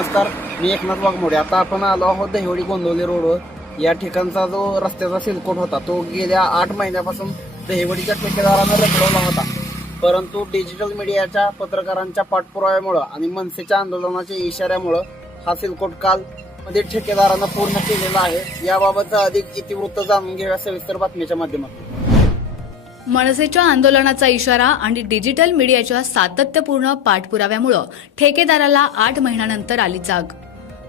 नमस्कार, मी एकनाथ वाघमोडे. आता आपण आलो आहोत दहिवडी गोंदवले रोडवर. या ठिकाणचा जो रस्त्याचा सिलकोट होता तो गेल्या 8 महिन्यापासून दहिवडीच्या ठेकेदारानं रखडवला होता. परंतु डिजिटल मीडियाच्या पत्रकारांच्या पाठपुराव्यामुळे आणि मनसेच्या आंदोलनाच्या इशाऱ्यामुळे हा सिलकोट काल मध्ये ठेकेदारानं पूर्ण केलेला आहे. याबाबतचं अधिक इतिवृत्त जाणून घेऊया सविस्तर बातमीच्या माध्यमातून. मनसेच्या आंदोलनाचा इशारा आणि डिजिटल मीडियाच्या सातत्यपूर्ण पाठपुराव्यामुळे ठेकेदाराला 8 महिन्यानंतर आली जाग.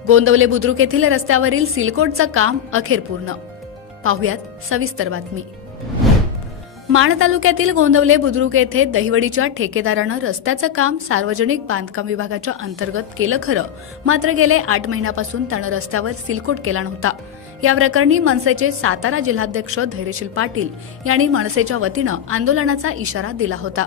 गोंदवले बुद्रुक येथील रस्त्यावरील सिलकोटचं काम अखेर पूर्ण. पाहुयात सविस्तर बातमी. माण तालुक्यातील गोंदवले बुद्रुक येथे दहिवडीच्या ठेकेदारानं रस्त्याचं काम सार्वजनिक बांधकाम विभागाच्या अंतर्गत केलं खरं, मात्र गेले 8 महिन्यापासून त्यानं रस्त्यावर सिलकोट केला नव्हता. या प्रकरणी मनसेचे सातारा जिल्हाध्यक्ष धैर्यशील पाटील यांनी मनसेच्या वतीनं आंदोलनाचा इशारा दिला होता.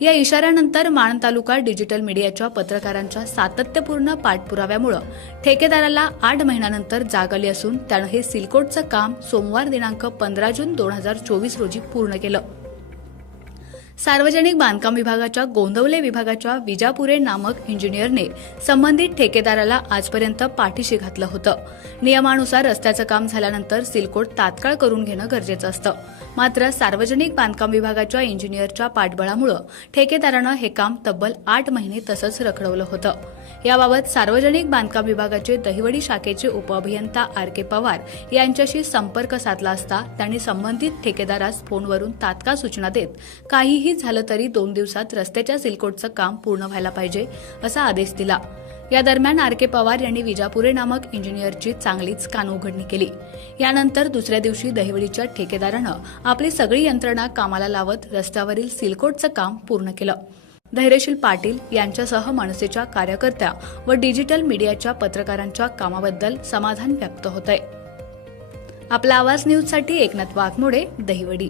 या इशाऱ्यानंतर माण तालुका डिजिटल मीडियाच्या पत्रकारांच्या सातत्यपूर्ण पाठपुराव्यामुळे ठेकेदाराला 8 महिन्यानंतर जाग आली असून त्यानं हे सिलकोटचं काम सोमवार दिनांक 15 जून 2024 रोजी पूर्ण केलं. सार्वजनिक बांधकाम विभागाच्या गोंदवले विभागाच्या विजापुरे नामक इंजिनियरने संबंधित ठेकेदाराला आजपर्यंत पाठीशी घातलं होतं. नियमानुसार रस्त्याचं काम झाल्यानंतर सिलकोट तात्काळ करून घेणं गरजेचं असतं. मात्र सार्वजनिक बांधकाम विभागाच्या इंजिनियरच्या पाठबळामुळे ठेकेदारानं हे काम तब्बल 8 महिने तसंच रखडवलं होतं. याबाबत सार्वजनिक बांधकाम विभागाचे दहिवडी शाखेचे उपअभियंता R.K. पवार यांच्याशी संपर्क साधला असता त्यांनी संबंधित ठेकेदारास फोनवरून तात्काळ सूचना देत काहीही झालं तरी 2 दिवसात रस्त्याच्या सिलकोटचं काम पूर्ण व्हायला पाहिजे असा आदेश दिला. या दरम्यान R.K. पवार यांनी विजापुरे नामक इंजिनियरची चांगलीच कानउघडणी केली. यानंतर दुसऱ्या दिवशी दहिवडीच्या ठेकेदारानं आपली सगळी यंत्रणा कामाला लावत रस्त्यावरील सिलकोटचं काम पूर्ण केलं. धैर्यशील पाटील यांच्यासह मनसेच्या कार्यकर्त्या व डिजिटल मीडियाच्या पत्रकारांच्या कामाबद्दल समाधान व्यक्त होतंय. आपला आवाज न्यूजसाठी एकनाथ वाघमोडे, दहिवडी.